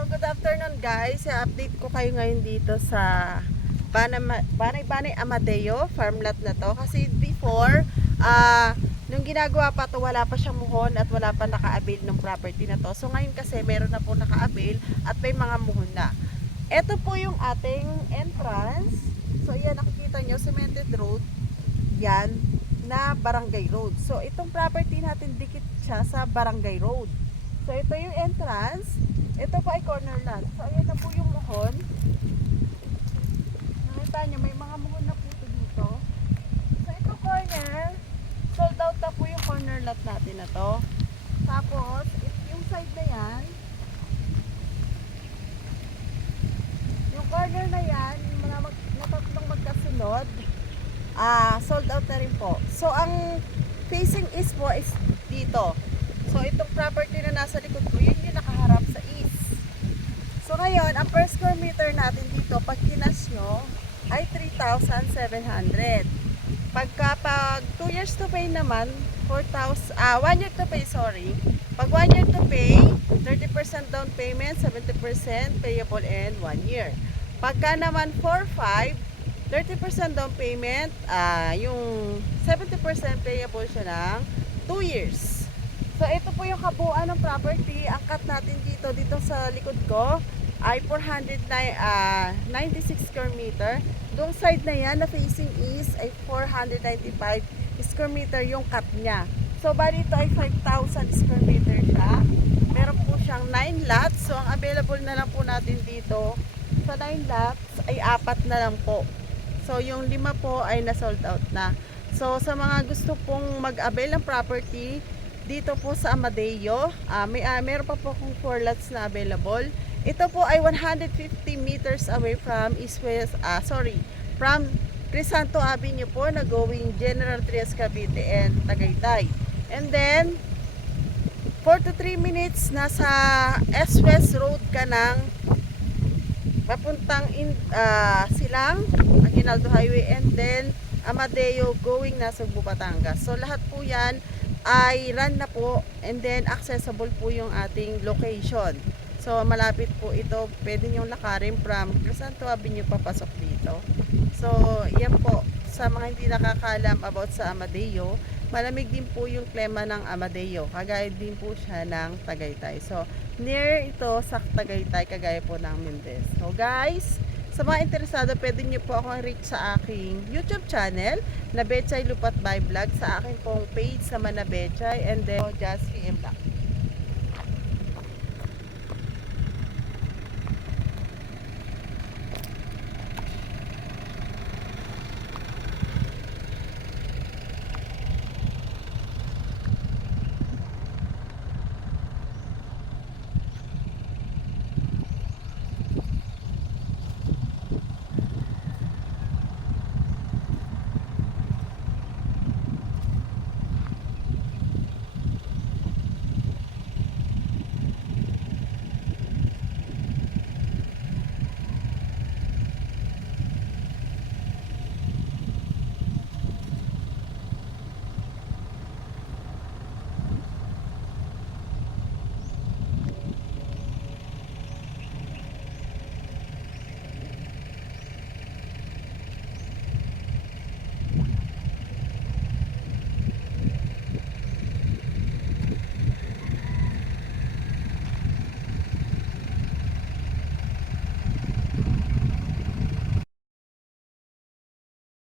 So good afternoon guys, i-update ko kayo ngayon dito sa Banay Amadeo farmland na to. Kasi before, nung ginagawa pa to, wala pa siyang muhon at wala pa naka-avail ng property na to. So ngayon kasi meron na po naka-avail at may mga muhon na. Ito po yung ating entrance. So yan, nakikita nyo, cemented road. Yan, na barangay road. So itong property natin dikit siya sa barangay road. So ito yung entrance. Ito pa ay corner lot. So ayan na po yung muhon. Nakita nyo, may mga muhon na po dito. So ito corner, sold out na po yung corner lot natin na to. Tapos yung side na yan, yung corner na yan, na tatlong magkasunod, sold out na rin po. So ang facing east po is dito. So itong property na nasa likod ko, yun yung nakaharap sa east. So ngayon, ang per square meter natin dito, pag kinas nyo, ay 3,700. Pag 2 years to pay naman, 4,000, 1 year to pay, sorry. Pag 1 year to pay, 30% down payment, 70% payable and 1 year. Pagka naman 4-5, 30% down payment, yung 70% payable siya ng 2 years. So ito po yung kabuuan ng property. Ang cut natin dito sa likod ko ay 496 square meter. Doong side na yan na facing east ay 495 square meter yung cut niya. So bali ito ay 5,000 square meter siya. Meron po siyang 9 lots. So ang available na lang po natin dito sa 9 lots ay 4 na lang po. So yung 5 po ay na-sold out na. So sa mga gusto pong mag-avail ng property dito po sa Amadeo, meron pa po kung 4 lots na available. Ito po ay 150 meters away from from Crisanto Avenue po na going General Trias Cavite and Tagaytay. And then 4 to 3 minutes nasa S-West Road ka ng papuntang Silang, Aguinaldo Highway, and then Amadeo going nasa Batangas. So lahat po yan ay run na po, and then accessible po yung ating location. So malapit po ito, pwede nyo lakarin from Crisanto Avenue papasok dito. So yan po, sa mga hindi nakakalam about sa Amadeo, malamig din po yung klima ng Amadeo, kagaya din po siya ng Tagaytay. So near ito sa Tagaytay, kagaya po ng Mendez. So guys, sa mga interesado, pwede nyo po akong reach sa aking YouTube channel na Betchay Lupat by Vlog, sa aking pong page sa Manabetchay, and then just PM lang.